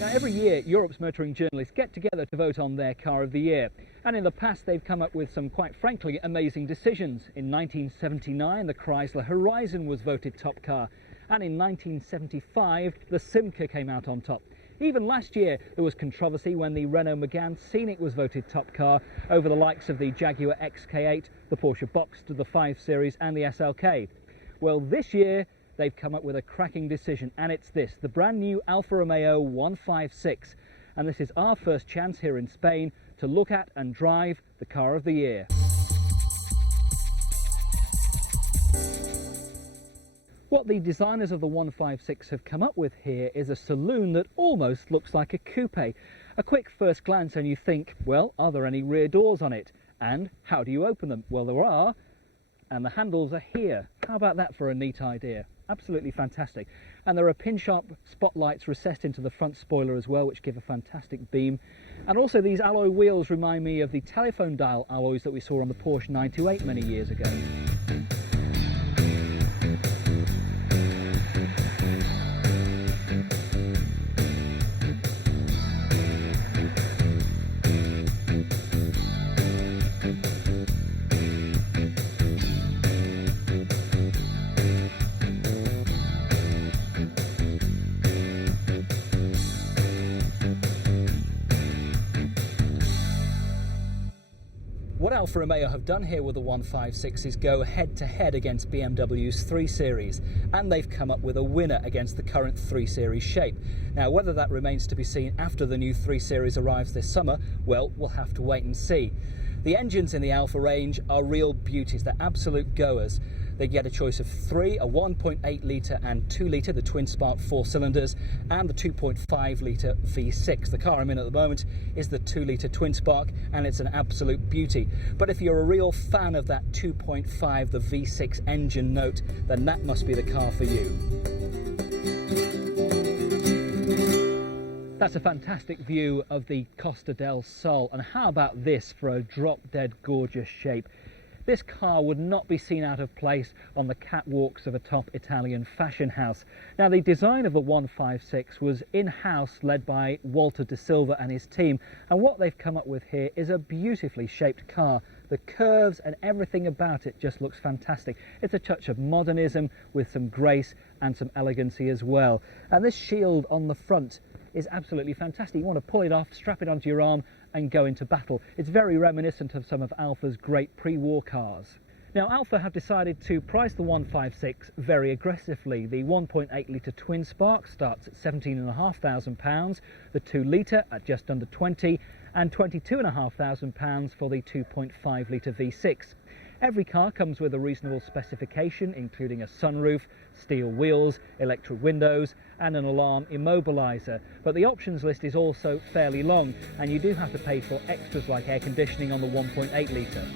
Now, every year, Europe's motoring journalists get together to vote on their car of the year. And in the past, they've come up with some, quite frankly, amazing decisions. In 1979, the Chrysler Horizon was voted top car. And in 1975, the Simca came out on top. Even last year, there was controversy when the Renault Megane Scenic was voted top car over the likes of the Jaguar XK8, the Porsche Boxster, the 5 Series and the SLK. Well, this year, they've come up with a cracking decision, and it's this, the brand new Alfa Romeo 156. And this is our first chance here in Spain to look at and drive the car of the year. What the designers of the 156 have come up with here is a saloon that almost looks like a coupe. A quick first glance and you think, well, are there any rear doors on it? And how do you open them? Well, there are, and the handles are here. How about that for a neat idea? Absolutely fantastic. And there are pin-sharp spotlights recessed into the front spoiler as well, which give a fantastic beam. And also these alloy wheels remind me of the telephone dial alloys that we saw on the Porsche 928 many years ago. What Alfa Romeo have done here with the 156 is go head-to-head against BMW's 3 Series, and they've come up with a winner against the current 3 Series shape. Now, whether that remains to be seen after the new 3 Series arrives this summer, well, we'll have to wait and see. The engines in the Alfa range are real beauties, they're absolute goers. They get a choice of 3, a 1.8 litre and 2 litre, the twin-spark 4 cylinders, and the 2.5 litre V6. The car I'm in at the moment is the 2 litre twin-spark, and it's an absolute beauty. But if you're a real fan of that 2.5, the V6 engine note, then that must be the car for you. That's a fantastic view of the Costa del Sol, and how about this for a drop-dead gorgeous shape? This car would not be seen out of place on the catwalks of a top Italian fashion house. Now, the design of the 156 was in-house, led by Walter de Silva and his team, and what they've come up with here is a beautifully shaped car. The curves and everything about it just looks fantastic. It's a touch of modernism with some grace and some elegancy as well. And this shield on the front is absolutely fantastic. You want to pull it off, strap it onto your arm and go into battle. It's very reminiscent of some of Alfa's great pre-war cars. Now, Alfa have decided to price the 156 very aggressively. The 1.8 litre twin spark starts at £17,500, the 2 litre at just under 20, and £22,500 for the 2.5 litre V6. Every car comes with a reasonable specification, including a sunroof, steel wheels, electric windows and an alarm immobiliser. But the options list is also fairly long, and you do have to pay for extras like air conditioning on the 1.8 litre.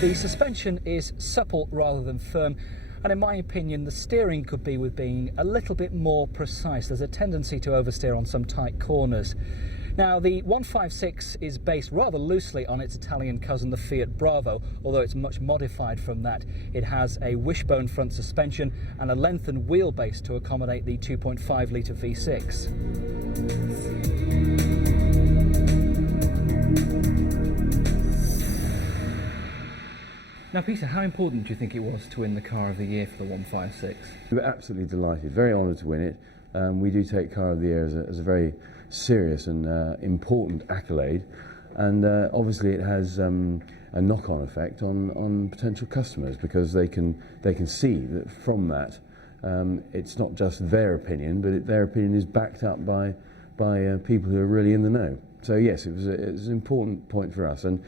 The suspension is supple rather than firm, and in my opinion the steering could be with being a little bit more precise. There's a tendency to oversteer on some tight corners. Now, the 156 is based rather loosely on its Italian cousin, the Fiat Bravo, although it's much modified from that. It has a wishbone front suspension and a lengthened wheelbase to accommodate the 2.5 litre V6. Now, Peter, how important do you think it was to win the car of the year for the 156? We were absolutely delighted, very honoured to win it. We do take car of the year as a very serious and important accolade, and obviously it has a knock-on effect on potential customers, because they can see that from that it's not just their opinion, but their opinion is backed up by people who are really in the know. So yes, it was an important point for us, and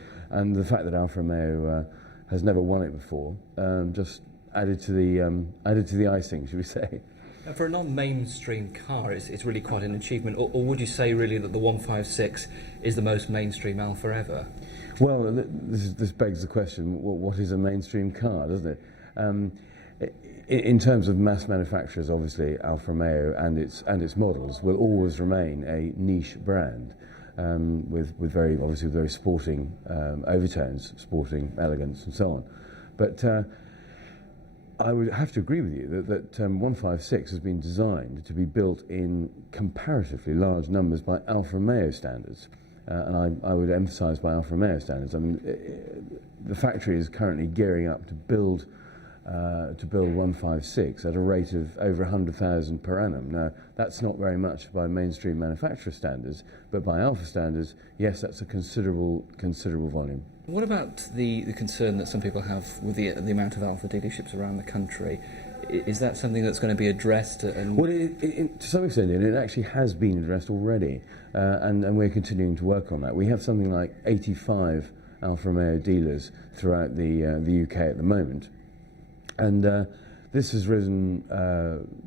the fact that Alfa Romeo has never won it before just added to the icing, should we say. For a non-mainstream car, it's really quite an achievement. Or would you say really that the 156 is the most mainstream Alfa ever? Well, this begs the question: what is a mainstream car, doesn't it? In terms of mass manufacturers, obviously Alfa Romeo and its models will always remain a niche brand, with very sporting overtones, sporting elegance, and so on. But I would have to agree with you that 156 has been designed to be built in comparatively large numbers by Alfa Romeo standards, and I would emphasise by Alfa Romeo standards. I mean, the factory is currently gearing up to build 156 at a rate of over 100,000 per annum. Now, that's not very much by mainstream manufacturer standards, but by Alfa standards, yes, that's a considerable volume. What about the concern that some people have with the amount of Alfa dealerships around the country? Is that something that's going to be addressed? Well, to some extent, it actually has been addressed already, and we're continuing to work on that. We have something like 85 Alfa Romeo dealers throughout the UK at the moment. And this has risen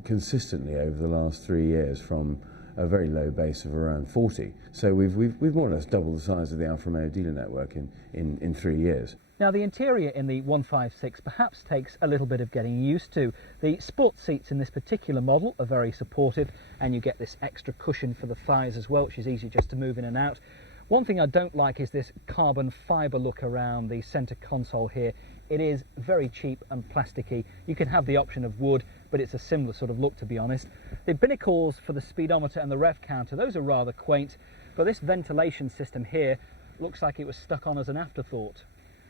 consistently over the last 3 years from a very low base of around 40. So we've more or less doubled the size of the Alfa Romeo dealer network in 3 years. Now, the interior in the 156 perhaps takes a little bit of getting used to. The sports seats in this particular model are very supportive, and you get this extra cushion for the thighs as well, which is easy just to move in and out. One thing I don't like is this carbon fibre look around the centre console here. It is very cheap and plasticky. You can have the option of wood, but it's a similar sort of look, to be honest. The binnacles for the speedometer and the rev counter, those are rather quaint, but this ventilation system here looks like it was stuck on as an afterthought.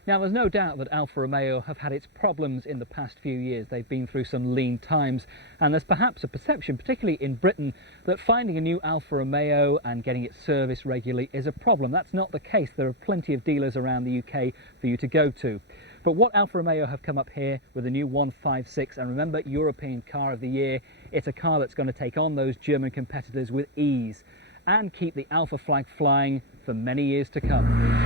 Now, there's no doubt that Alfa Romeo have had its problems in the past few years. They've been through some lean times, and there's perhaps a perception, particularly in Britain, that finding a new Alfa Romeo and getting it serviced regularly is a problem. That's not the case. There are plenty of dealers around the UK for you to go to. But what Alfa Romeo have come up here with the new 156, and remember, European Car of the Year, it's a car that's going to take on those German competitors with ease and keep the Alfa flag flying for many years to come.